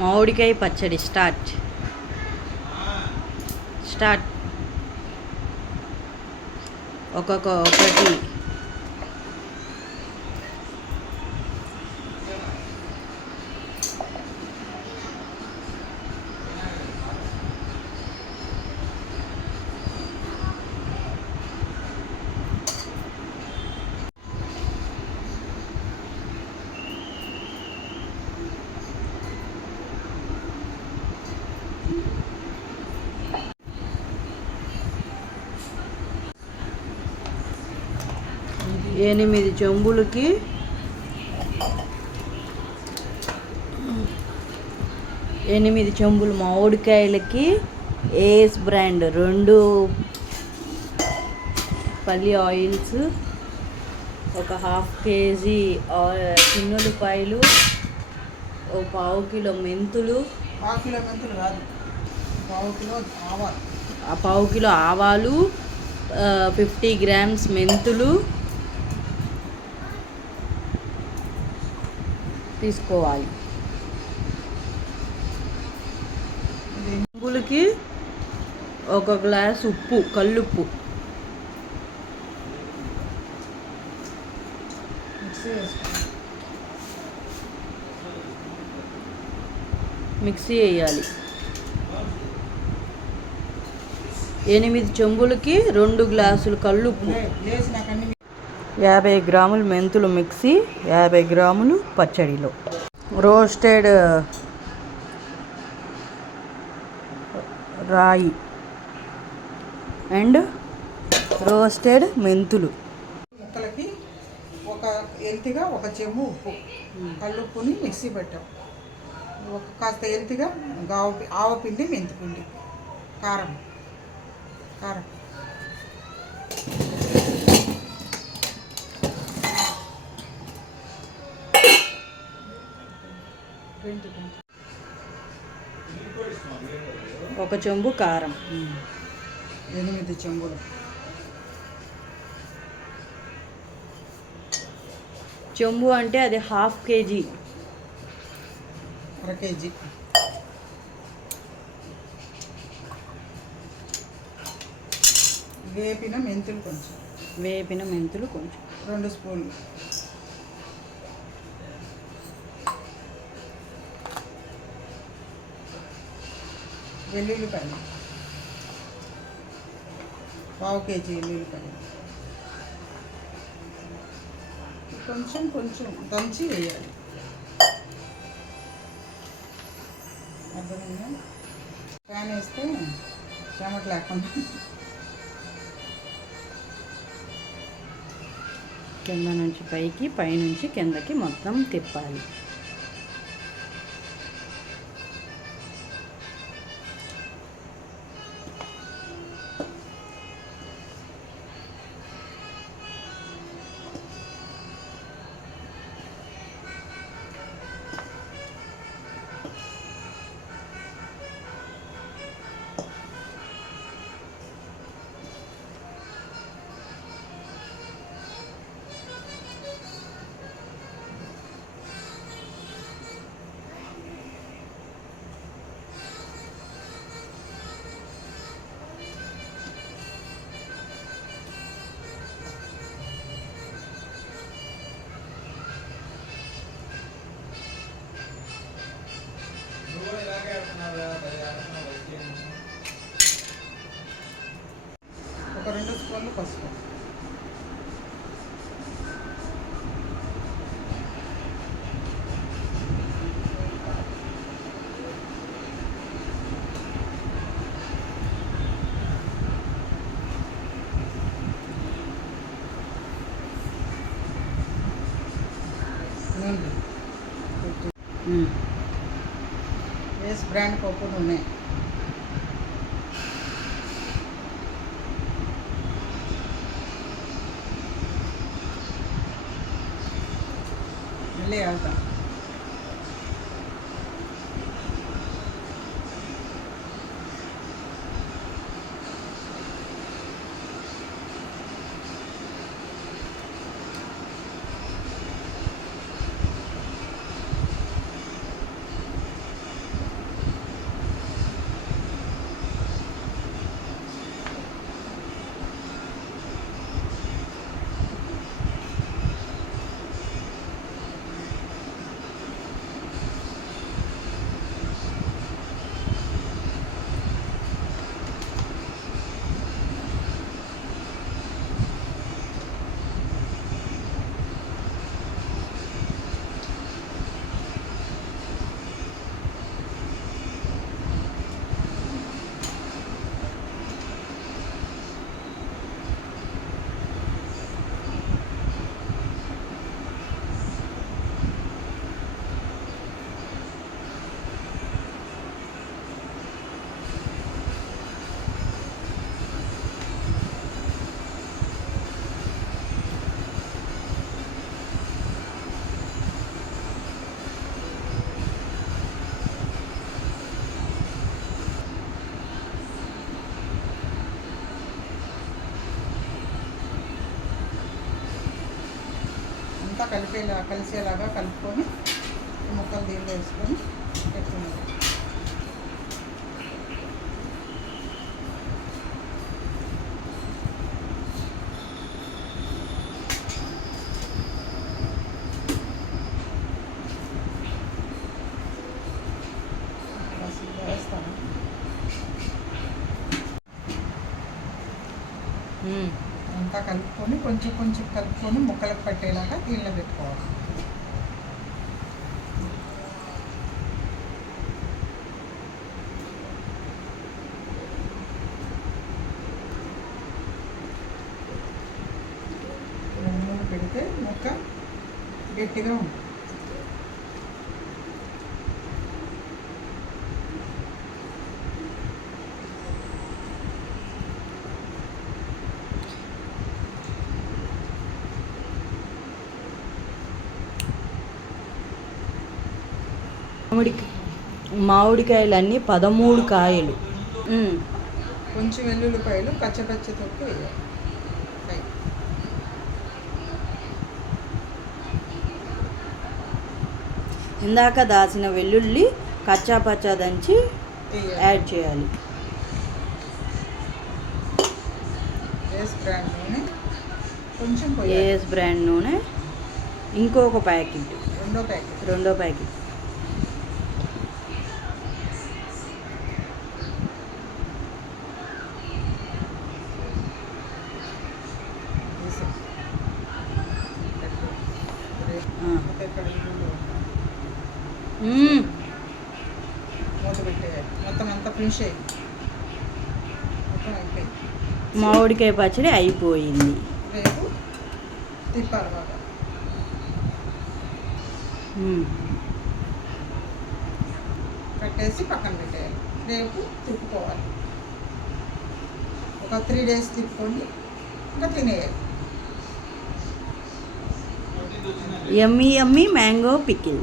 మామిడికాయ పచ్చడి స్టార్ట్. ఒకటి. ఎనిమిది చెంబులకి 8 చెంబులు మామిడికాయలకి ఏఎస్ బ్రాండ్ 2 పల్లి ఆయిల్స్, ఒక 1/2 కేజీ చిన్నులపాయలు, ఒక 1/2 కిలో మెంతులు, 1/2 కిలో ఆవాలు, 50 గ్రామ్స్ మెంతులు తీసుకోవాలి. చెంబులకి 1 గ్లాస్ ఉప్పు, కల్లుప్పు, మిక్సీ వేయాలి. 8 చెంబులకి 2 గ్లాసులు కల్లుప్పు, 50 గ్రాములు మెంతులు మిక్సీ, 50 గ్రాములు పచ్చడిలో. రోస్టెడ్ రాయి అండ్ రోస్టెడ్ మెంతులు. ముక్కలకి ఎల్తిగా 1 చెంబు ఉప్పు, కల్లుప్పుని మిక్సీ పెట్టాం. కాస్త ఎల్తిగా ఆవపిండి, మెంతిపిండి, కారం. ఒక చెంబు కారం. 8 చెంబులు. చెంబు అంటే అది 1/2 కేజీ. 1/2 కేజీ. వేపిన మెంతులు కొంచెం. 2 స్పూన్లు. వెల్లుల్లిపాయలు 1/2 కేజీ వెల్లుల్లిపాయలు. కొంచెం దంచి వేయాలి. అర్థమైందా? ప్యాన్ వేస్తే చెమట లేకుండా. కింద నుంచి పైకి, పైనుంచి కిందకి మొత్తం తిప్పాలి. ఒక 2 స్పూన్లు పసుపు. ఏఎస్ బ్రాండ్ పప్పు నూనె. మళ్ళీ వెళ్తాం. కలిసేలాగా కలుపుకొని ముక్కలు దీనిలో వేసుకొని పెట్టుకున్నాం. వేస్తాను. అంతా కలుపుకొని కొంచెం కొంచెం కలుపుకొని ముక్కలకు పట్టేలాగా దీనిలో పెట్టుకోవాలి. మూడు పెడితే ముక్క గట్టిగా ఉంటుంది. మామిడికాయలన్నీ 13 కాయలు. కొంచెం వెల్లుల్లిపాయలు పచ్చ తొక్కు వేయాలి. ఇందాక దాచిన వెల్లుల్లి కచ్చా పచ్చా దంచి యాడ్ చేయాలి. ఏఎస్ బ్రాండ్ నూనె ఇంకొక ప్యాకెట్, రెండో ప్యాకెట్. మూత పెట్టేయాలి. మొత్తం అంతా ఫినిష్ అయ్యింది. మొత్తం అయిపోయింది. మామిడికాయ పచ్చడి అయిపోయింది. రేపు తిప్పాలి బాగా. పెట్టేసి పక్కన పెట్టేయాలి. రేపు తిప్పుకోవాలి. ఒక 3 days తిప్పుకొని ఇంకా తినేయాలి. యమ్మీ యమ్మీ మ్యాంగో పికిల్.